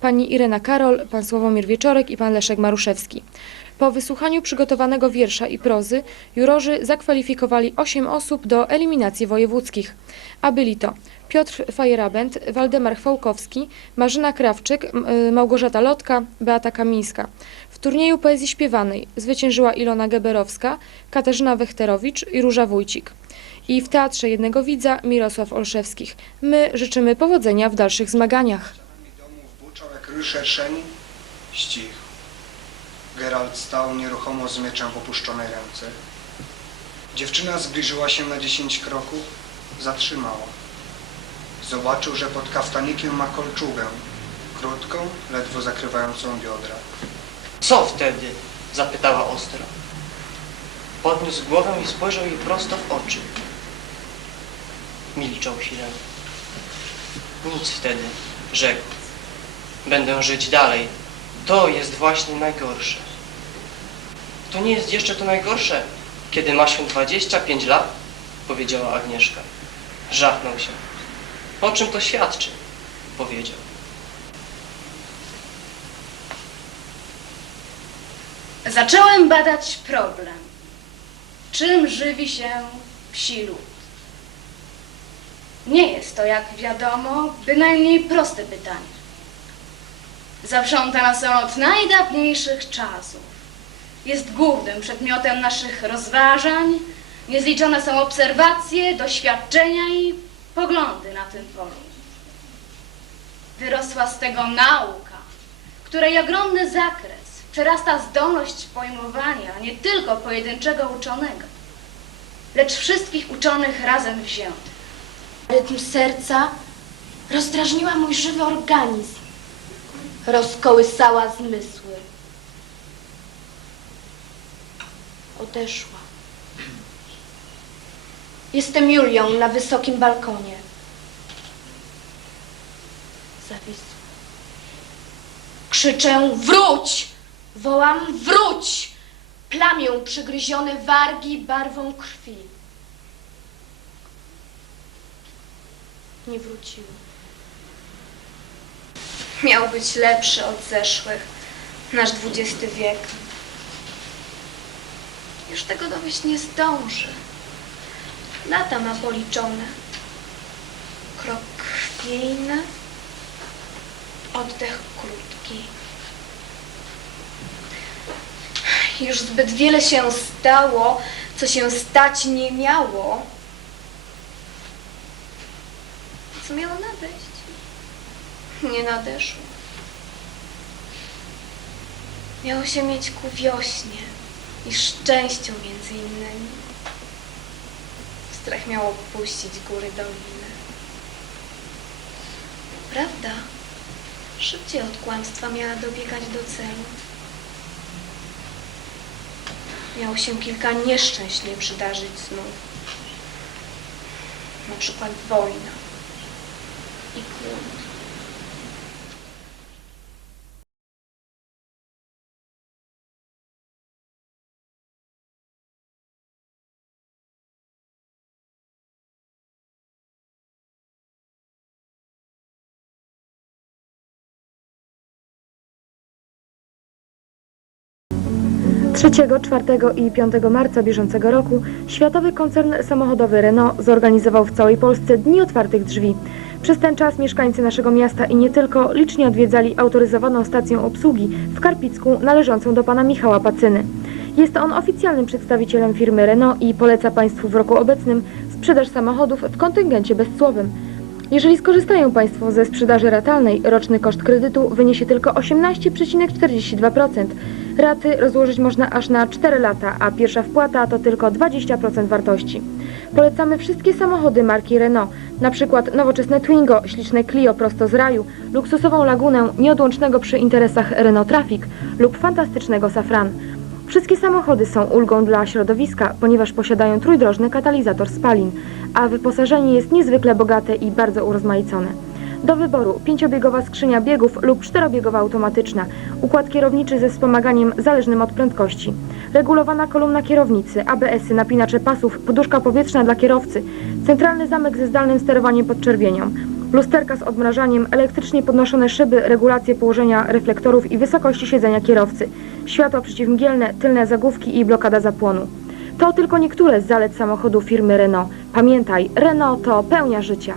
Pani Irena Karol, pan Sławomir Wieczorek i pan Leszek Maruszewski. Po wysłuchaniu przygotowanego wiersza i prozy jurorzy zakwalifikowali 8 osób do eliminacji wojewódzkich, a byli to Piotr Fajerabent, Waldemar Chwałkowski, Marzyna Krawczyk, y, Małgorzata Lotka, Beata Kamińska. W turnieju poezji śpiewanej zwyciężyła Ilona Geberowska, Katarzyna Wechterowicz i Róża Wójcik. I w Teatrze Jednego Widza Mirosław Olszewskich. My życzymy powodzenia w dalszych zmaganiach. Domów buczał jak ryszerszeń, ścichł. Geralt stał nieruchomo z mieczem w opuszczonej ręce. Dziewczyna zbliżyła się na dziesięć kroków, zatrzymała. Zobaczył, że pod kaftanikiem ma kolczugę, krótką, ledwo zakrywającą biodra. Co wtedy? zapytała ostro. Podniósł głowę i spojrzał jej prosto w oczy. Milczał chwilę. Nic wtedy, rzekł. Będę żyć dalej. To jest właśnie najgorsze. To nie jest jeszcze to najgorsze, kiedy ma się 25 lat, powiedziała Agnieszka. Żachnął się. O czym to świadczy? powiedział. Zacząłem badać problem. Czym żywi się psi lud? Nie jest to, jak wiadomo, bynajmniej proste pytanie. Zaprzątana są od najdawniejszych czasów. Jest głównym przedmiotem naszych rozważań. Niezliczone są obserwacje, doświadczenia i poglądy na tym polu. Wyrosła z tego nauka, której ogromny zakres przerasta zdolność pojmowania nie tylko pojedynczego uczonego, lecz wszystkich uczonych razem wziętych. Rytm serca rozdrażniła mój żywy organizm, rozkołysała zmysły. Odeszła. Jestem Julią na wysokim balkonie. Zawisła. Krzyczę wróć! Wołam wróć! Plamię przygryzione wargi barwą krwi. Nie wróciło. Miał być lepszy od zeszłych, nasz XX wiek. Już tego dowieść nie zdąży. Lata ma policzone. Krok chwiejny, oddech krótki. Już zbyt wiele się stało, co się stać nie miało. Co miało nadejść? Nie nadeszło. Miało się mieć ku wiośnie i szczęściu między innymi. Strach miał opuścić góry doliny. Prawda, szybciej od kłamstwa miała dobiegać do celu. Miało się kilka nieszczęść nie przydarzyć znów. Na przykład wojna i głód. Trzeciego, 4 i 5 marca bieżącego roku światowy koncern samochodowy Renault zorganizował w całej Polsce Dni Otwartych Drzwi. Przez ten czas mieszkańcy naszego miasta i nie tylko licznie odwiedzali autoryzowaną stację obsługi w Karpicku należącą do pana Michała Pacyny. Jest on oficjalnym przedstawicielem firmy Renault i poleca Państwu w roku obecnym sprzedaż samochodów w kontyngencie bezcłowym. Jeżeli skorzystają Państwo ze sprzedaży ratalnej, roczny koszt kredytu wyniesie tylko 18,42%. Raty rozłożyć można aż na 4 lata, a pierwsza wpłata to tylko 20% wartości. Polecamy wszystkie samochody marki Renault, na przykład nowoczesne Twingo, śliczne Clio prosto z raju, luksusową Lagunę nieodłącznego przy interesach Renault Traffic lub fantastycznego Safran. Wszystkie samochody są ulgą dla środowiska, ponieważ posiadają trójdrożny katalizator spalin, a wyposażenie jest niezwykle bogate i bardzo urozmaicone. Do wyboru pięciobiegowa skrzynia biegów lub czterobiegowa automatyczna, układ kierowniczy ze wspomaganiem zależnym od prędkości, regulowana kolumna kierownicy, ABS-y, napinacze pasów, poduszka powietrzna dla kierowcy, centralny zamek ze zdalnym sterowaniem podczerwienią, Lusterka z odmrażaniem, elektrycznie podnoszone szyby, regulacje położenia reflektorów i wysokości siedzenia kierowcy, światła przeciwmgielne, tylne zagłówki i blokada zapłonu. To tylko niektóre z zalet samochodu firmy Renault. Pamiętaj, Renault to pełnia życia.